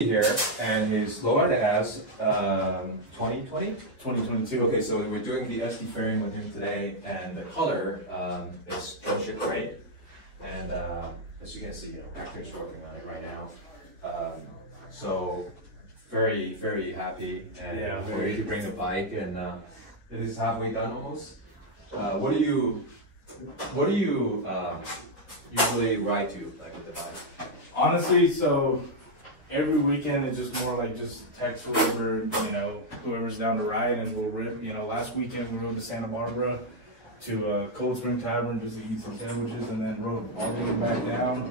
Here, and his lower has 2022. Okay, so we're doing the ST Fairing with him today, and the color is Gunship Gray, and as you can see, Hector's working on it right now. So very, very happy, and ready to bring the bike, and it is halfway done almost. What do you usually ride to, like, with the bike? Honestly, so every weekend it's just more like just text whoever, whoever's down to ride, and we'll rip. Last weekend we rode to Santa Barbara to Cold Spring Tavern just to eat some sandwiches, and then rode all the way back down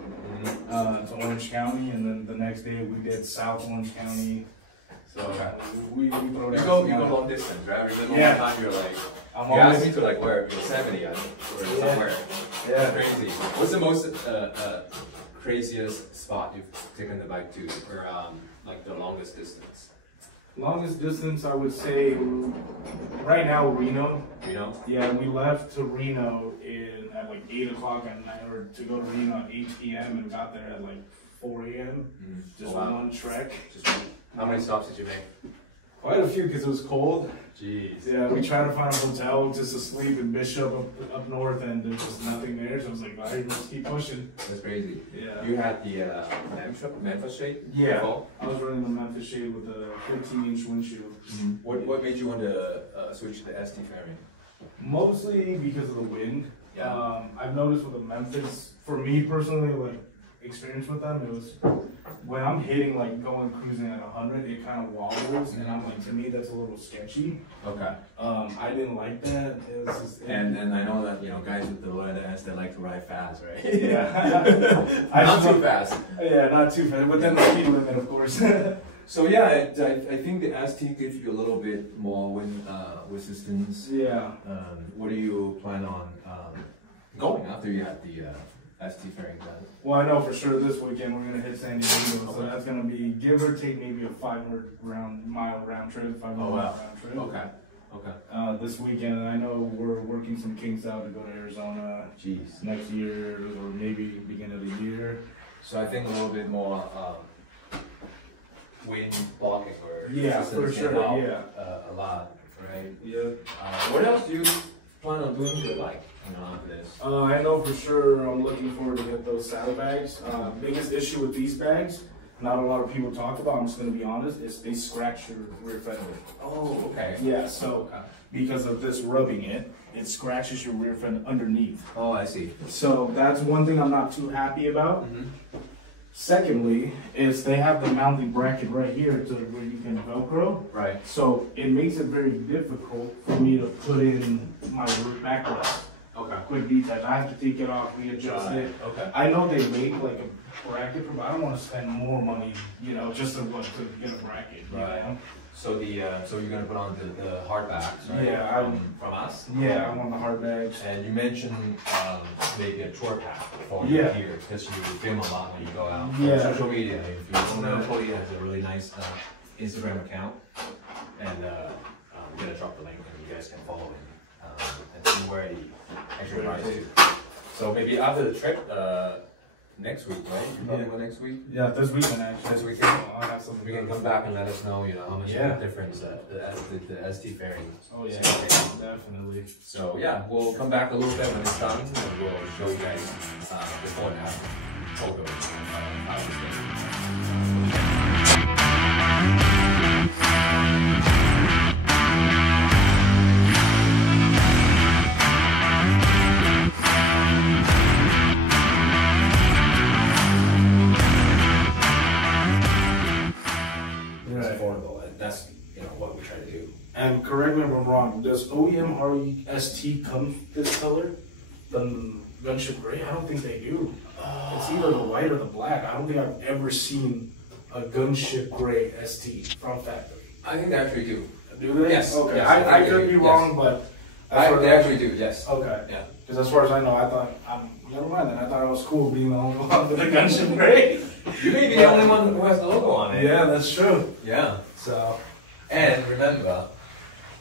to Orange County, and then the next day we did South Orange County. So we throw that. You go long distance, right? Every little time you're like, you asked me to like where? Yosemite, I think, or somewhere. Yeah, crazy. What's the most craziest spot you've taken the bike to, or like the longest distance? Longest distance, I would say right now Reno. Reno? Yeah, we left to Reno at like 8 o'clock at night, or to go to Reno at 8 p.m. and got there at like 4 a.m. Just one trek. How many stops did you make? Quite a few, because it was cold. Jeez. Yeah, we tried to find a hotel just to sleep in Bishop up north, and there's just nothing there. So I was like, all right, let's keep pushing. That's crazy. Yeah. You had the Memphis shade? Yeah. I was running the Memphis shade with a 15-inch windshield. What made you want to switch to the ST Fairing? Mostly because of the wind. Yeah. I've noticed with the Memphis, for me personally, like experience with them, it was when I'm hitting like going cruising at 100, it kind of wobbles, and I'm like, to me that's a little sketchy. Okay. I didn't like that. It was just, and I know that guys with the lower S, they like to ride fast, right? Yeah. Not too fast. Yeah, not too fast, but then the speed limit, of course. So yeah, I think the ST gives you a little bit more wind resistance. Yeah. What do you plan on going after you have the ST Fairing done? Well, I know for sure this weekend we're gonna hit San Diego, so that's gonna be give or take maybe a 500-mile round trip. 500 mile round trip. Okay. Okay. This weekend, I know we're working some kinks out to go to Arizona. Jeez. Next year, or maybe beginning of the year. So I think a little bit more wind blocking or for sure. A lot, right? Yeah. What else do you plan on doing to your bike? After this. I know for sure I'm looking forward to get those saddlebags. Biggest issue with these bags, not a lot of people talk about, I'm just going to be honest, is they scratch your rear fender. Oh, okay. Yeah, so because of this rubbing it scratches your rear fender underneath. Oh, I see. So that's one thing I'm not too happy about. Secondly, is they have the mounting bracket right here to where you can Velcro. Right. So it makes it very difficult for me to put in my backrest. Okay. Quick detach. I have to take it off, readjust it. Okay. I know they make like a bracket, but I don't want to spend more money, just to get a bracket. Right. So so you're gonna put on the hard bags, right? Yeah. From us. Yeah, I want the hard bags. And you mentioned maybe a tour pack for your gear, because you film a lot when you go out. Yeah. Social media. If you don't know, Cody has a really nice Instagram account, and I'm gonna drop the link, and you guys can follow him and see where he actually rides to. So maybe after the trip, next week, right? You probably go next week? Yeah, this weekend actually. This weekend? I'll have something. We can come back and let us know, how much of a difference the ST Fairing. Oh yeah, definitely. So yeah, we'll come back a little bit when it's done, and we'll show you guys before and after photos of how it's That's what we try to do. And correct me if I'm wrong, does OEM REST come this color? The Gunship Gray? I don't think they do. It's either the white or the black. I don't think I've ever seen a Gunship Gray ST from factory. I think they actually do. Do they? Yes. Okay. Yes, I could be wrong, but they actually do. Yes. Okay. Yeah. Because as far as I know, I thought never mind. Then I thought it was cool being the only one with the Gunship Gray. You may be the only one who has the logo on it. Yeah, that's true. Yeah. So. And remember,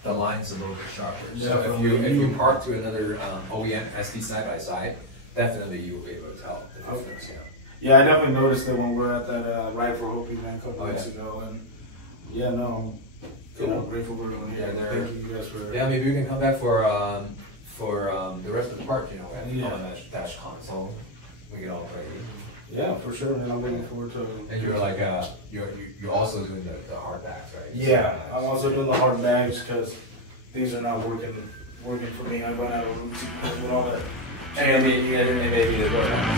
the line's a little bit sharper. So if you park to another OEM ST side by side, definitely you will be able to tell the difference. Yeah, I definitely noticed it when we were at that Ride for Hope event a couple weeks ago, and yeah, no, you know, grateful we're doing here. Yeah, Thank you guys for. Yeah, maybe we can come back for the rest of the park. You know, on that dash console, we can all play. Yeah, for sure, and I'm looking forward to. And you're like you're also doing the hardbacks, right? Yeah, I'm also doing the hard bags because these are not working for me. I run out of routine with all that. And maybe as well.